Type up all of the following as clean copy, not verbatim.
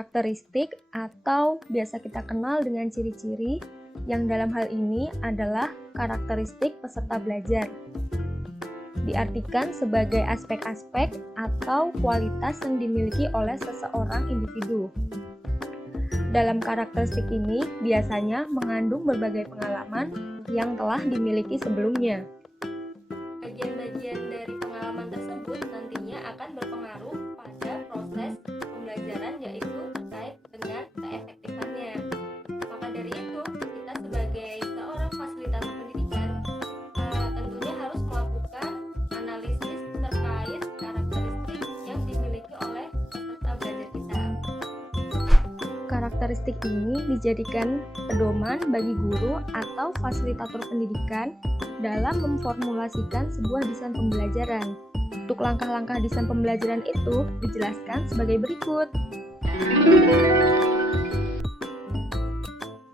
karakteristik atau biasa kita kenal dengan ciri-ciri yang dalam hal ini adalah karakteristik peserta belajar. Diartikan sebagai aspek-aspek atau kualitas yang dimiliki oleh seseorang individu. Dalam karakteristik ini biasanya mengandung berbagai pengalaman yang telah dimiliki sebelumnya. Bagian-bagian dari pengalaman tersebut nantinya akan berpengaruh pada proses pembelajaran, yaitu terkait dengan keefektifannya. Maka dari itu, kita sebagai seorang fasilitator pendidikan tentunya harus melakukan analisis terkait karakteristik yang dimiliki oleh peserta belajar kita. Karakteristik ini dijadikan pedoman bagi guru atau fasilitator pendidikan dalam memformulasikan sebuah desain pembelajaran. Untuk langkah-langkah desain pembelajaran itu dijelaskan sebagai berikut.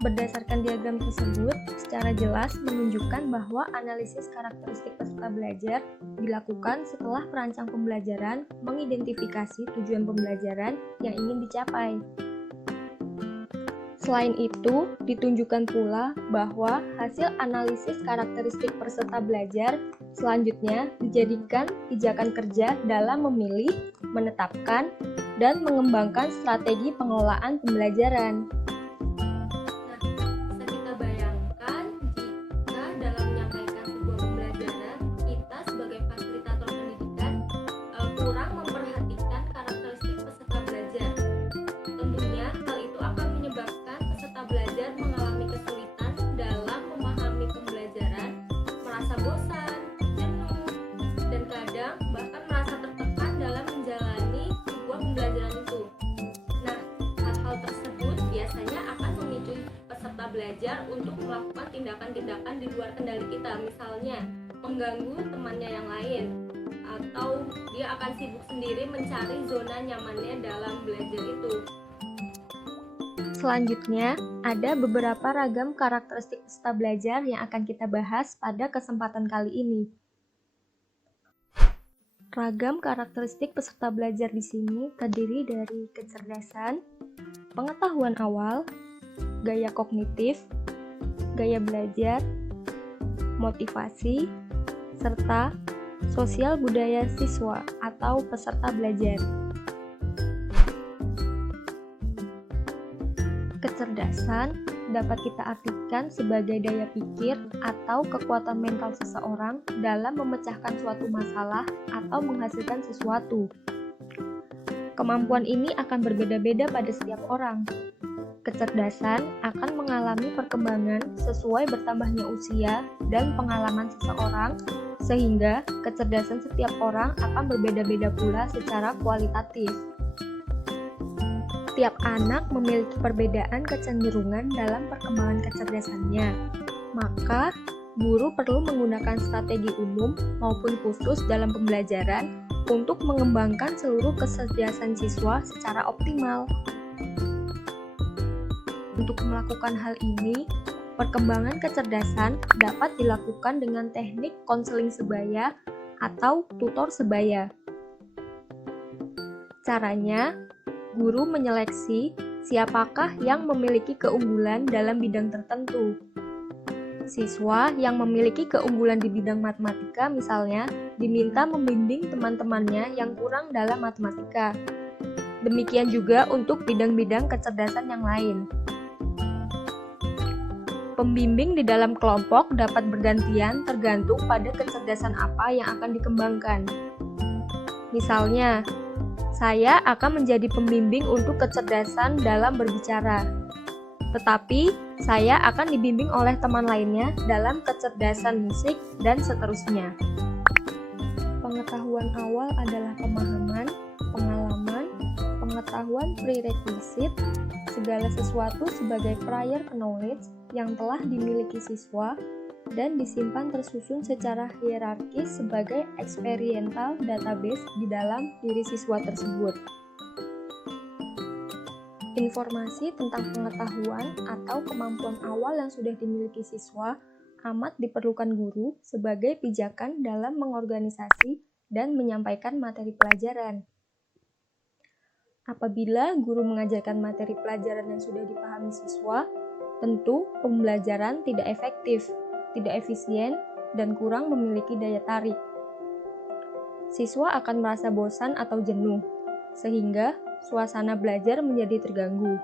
Berdasarkan diagram tersebut, secara jelas menunjukkan bahwa analisis karakteristik peserta belajar dilakukan setelah perancang pembelajaran mengidentifikasi tujuan pembelajaran yang ingin dicapai. Selain itu, ditunjukkan pula bahwa hasil analisis karakteristik peserta belajar selanjutnya dijadikan pijakan kerja dalam memilih, menetapkan, dan mengembangkan strategi pengelolaan pembelajaran. Nah, bisa kita bayangkan jika dalam menyampaikan sebuah pembelajaran, kita sebagai fasilitator pendidikan kurang memperhatikan karakteristik peserta belajar. Tentunya hal itu akan menyebabkan peserta belajar mengalami kesulitan dalam memahami pembelajaran, merasa bosan, jenuh, dan kadang bahkan merasa tertekan dalam menjalani sebuah pembelajaran itu. Nah, hal-hal tersebut biasanya akan memicu peserta belajar untuk melakukan tindakan-tindakan di luar kendali kita, misalnya mengganggu temannya yang lain, atau dia akan sibuk sendiri mencari zona nyamannya dalam belajar itu. Selanjutnya, ada beberapa ragam karakteristik peserta belajar yang akan kita bahas pada kesempatan kali ini. Ragam karakteristik peserta belajar di sini terdiri dari kecerdasan, pengetahuan awal, gaya kognitif, gaya belajar, motivasi, serta sosial budaya siswa atau peserta belajar. Kecerdasan dapat kita artikan sebagai daya pikir atau kekuatan mental seseorang dalam memecahkan suatu masalah atau menghasilkan sesuatu. Kemampuan ini akan berbeda-beda pada setiap orang. Kecerdasan akan mengalami perkembangan sesuai bertambahnya usia dan pengalaman seseorang, sehingga kecerdasan setiap orang akan berbeda-beda pula secara kualitatif. Setiap anak memiliki perbedaan kecenderungan dalam perkembangan kecerdasannya, maka guru perlu menggunakan strategi umum maupun khusus dalam pembelajaran untuk mengembangkan seluruh kecerdasan siswa secara optimal. Untuk melakukan hal ini, perkembangan kecerdasan dapat dilakukan dengan teknik konseling sebaya atau tutor sebaya. Caranya, guru menyeleksi siapakah yang memiliki keunggulan dalam bidang tertentu. Siswa yang memiliki keunggulan di bidang matematika misalnya diminta membimbing teman-temannya yang kurang dalam matematika. Demikian juga untuk bidang-bidang kecerdasan yang lain. Pembimbing di dalam kelompok dapat bergantian tergantung pada kecerdasan apa yang akan dikembangkan. Misalnya, saya akan menjadi pembimbing untuk kecerdasan dalam berbicara, tetapi saya akan dibimbing oleh teman lainnya dalam kecerdasan musik, dan seterusnya. Pengetahuan awal adalah pemahaman, pengalaman, pengetahuan prerequisite, segala sesuatu sebagai prior knowledge yang telah dimiliki siswa dan disimpan tersusun secara hierarkis sebagai experiential database di dalam diri siswa tersebut. Informasi tentang pengetahuan atau kemampuan awal yang sudah dimiliki siswa amat diperlukan guru sebagai pijakan dalam mengorganisasi dan menyampaikan materi pelajaran. Apabila guru mengajarkan materi pelajaran yang sudah dipahami siswa, tentu pembelajaran tidak efektif, tidak efisien, dan kurang memiliki daya tarik. Siswa akan merasa bosan atau jenuh, sehingga suasana belajar menjadi terganggu.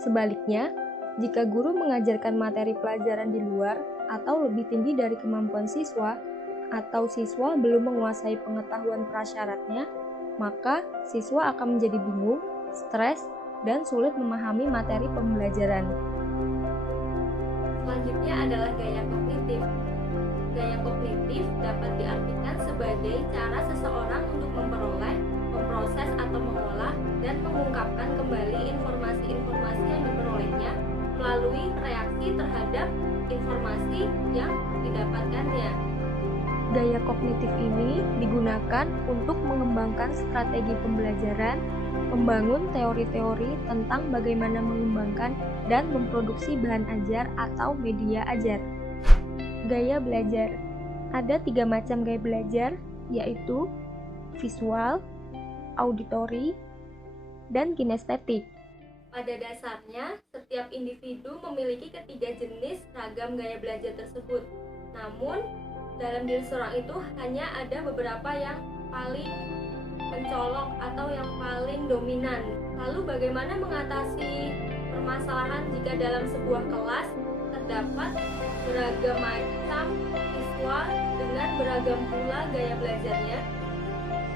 Sebaliknya, jika guru mengajarkan materi pelajaran di luar atau lebih tinggi dari kemampuan siswa, atau siswa belum menguasai pengetahuan prasyaratnya, maka siswa akan menjadi bingung, stres, dan sulit memahami materi pembelajaran. Selanjutnya adalah gaya kognitif. Gaya kognitif dapat diartikan sebagai cara seseorang untuk memperoleh, memproses atau mengolah, dan mengungkapkan kembali informasi-informasi yang diperolehnya melalui reaksi terhadap informasi yang didapatkannya. Gaya kognitif ini digunakan untuk mengembangkan strategi pembelajaran, membangun teori-teori tentang bagaimana mengembangkan dan memproduksi bahan ajar atau media ajar. Gaya belajar. Ada 3 macam gaya belajar, yaitu visual, auditory, dan kinestetik. Pada dasarnya, setiap individu memiliki ketiga jenis ragam gaya belajar tersebut. Namun, dalam diri seorang itu hanya ada beberapa yang paling mencolok atau yang paling dominan. Lalu bagaimana mengatasi permasalahan jika dalam sebuah kelas terdapat beragam macam siswa dengan beragam pula gaya belajarnya?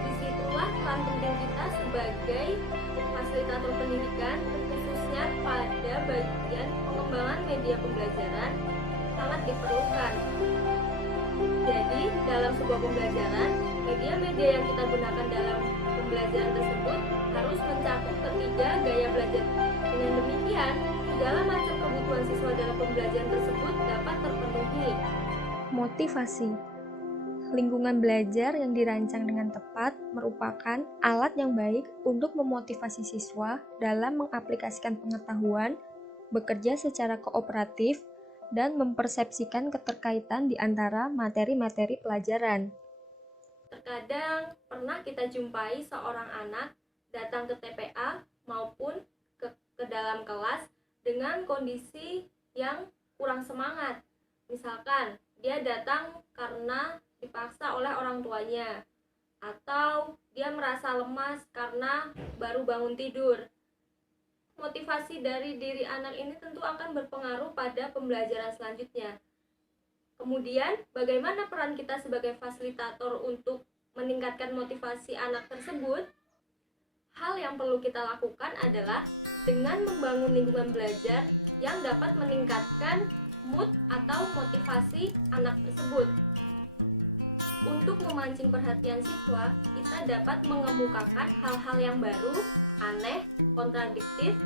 Disitulah peran penting kita sebagai fasilitator pendidikan, khususnya pada bagian pengembangan media pembelajaran, sangat diperlukan. Jadi, dalam sebuah pembelajaran, media-media yang kita gunakan dalam pembelajaran tersebut harus mencakup ketiga gaya belajar. Dengan demikian, segala macam kebutuhan siswa dalam pembelajaran tersebut dapat terpenuhi. Motivasi. Lingkungan belajar yang dirancang dengan tepat merupakan alat yang baik untuk memotivasi siswa dalam mengaplikasikan pengetahuan, bekerja secara kooperatif, dan mempersepsikan keterkaitan di antara materi-materi pelajaran. Terkadang pernah kita jumpai seorang anak datang ke TPA maupun ke dalam kelas dengan kondisi yang kurang semangat. Misalkan dia datang karena dipaksa oleh orang tuanya, atau dia merasa lemas karena baru bangun tidur. Motivasi dari diri anak ini tentu akan berpengaruh pada pembelajaran selanjutnya. Kemudian, bagaimana peran kita sebagai fasilitator untuk meningkatkan motivasi anak tersebut? Hal yang perlu kita lakukan adalah dengan membangun lingkungan belajar yang dapat meningkatkan mood atau motivasi anak tersebut. Untuk memancing perhatian siswa, kita dapat mengemukakan hal-hal yang baru, aneh, kontradiktif,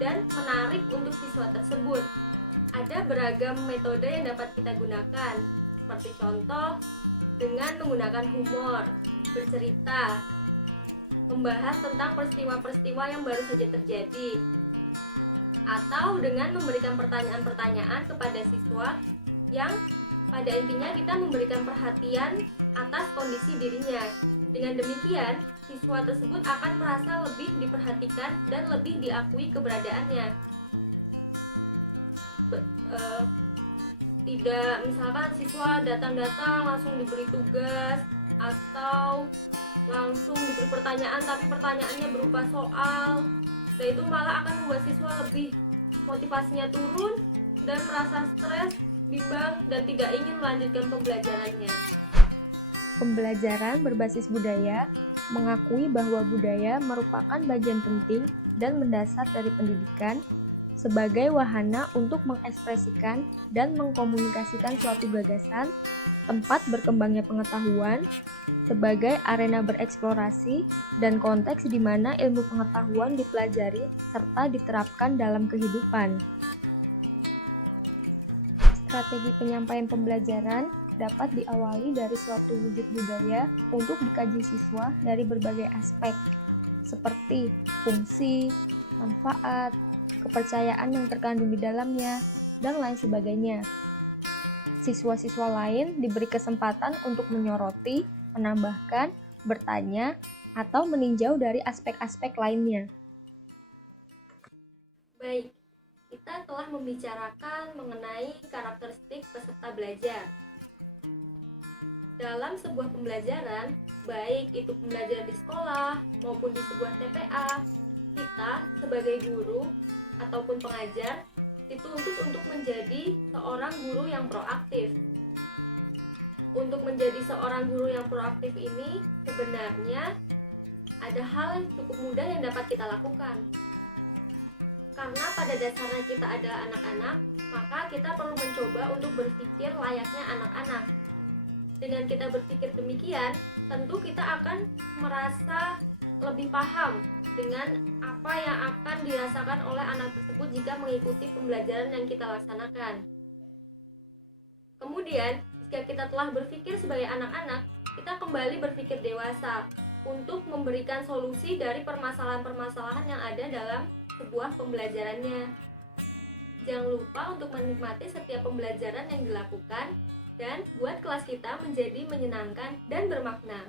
dan menarik untuk siswa tersebut. Ada beragam metode yang dapat kita gunakan, seperti contoh dengan menggunakan humor, bercerita, membahas tentang peristiwa-peristiwa yang baru saja terjadi, atau dengan memberikan pertanyaan-pertanyaan kepada siswa yang pada intinya kita memberikan perhatian atas kondisi dirinya. Dengan demikian, siswa tersebut akan merasa lebih diperhatikan dan lebih diakui keberadaannya. Tidak misalkan siswa datang-datang langsung diberi tugas atau langsung diberi pertanyaan tapi pertanyaannya berupa soal, dan itu malah akan membuat siswa lebih motivasinya turun dan merasa stres, bimbang, dan tidak ingin melanjutkan pembelajarannya. Pembelajaran berbasis budaya mengakui bahwa budaya merupakan bagian penting dan mendasar dari pendidikan sebagai wahana untuk mengekspresikan dan mengkomunikasikan suatu gagasan, tempat berkembangnya pengetahuan, sebagai arena bereksplorasi, dan konteks di mana ilmu pengetahuan dipelajari serta diterapkan dalam kehidupan. Strategi penyampaian pembelajaran dapat diawali dari suatu wujud budaya untuk dikaji siswa dari berbagai aspek, seperti fungsi, manfaat, kepercayaan yang terkandung di dalamnya, dan lain sebagainya. Siswa-siswa lain diberi kesempatan untuk menyoroti, menambahkan, bertanya, atau meninjau dari aspek-aspek lainnya. Baik, kita telah membicarakan mengenai karakteristik peserta belajar. Dalam sebuah pembelajaran, baik itu pembelajaran di sekolah maupun di sebuah TPA, kita sebagai guru ataupun pengajar dituntut untuk menjadi seorang guru yang proaktif. Untuk menjadi seorang guru yang proaktif ini sebenarnya ada hal yang cukup mudah yang dapat kita lakukan. Karena pada dasarnya kita adalah anak-anak, maka kita perlu mencoba untuk berpikir layaknya anak-anak. Dengan kita berpikir demikian, tentu kita akan merasa lebih paham dengan apa yang akan dirasakan oleh anak tersebut jika mengikuti pembelajaran yang kita laksanakan. Kemudian, jika kita telah berpikir sebagai anak-anak, kita kembali berpikir dewasa untuk memberikan solusi dari permasalahan-permasalahan yang ada dalam sebuah pembelajarannya. Jangan lupa untuk menikmati setiap pembelajaran yang dilakukan dan buat kelas kita menjadi menyenangkan dan bermakna.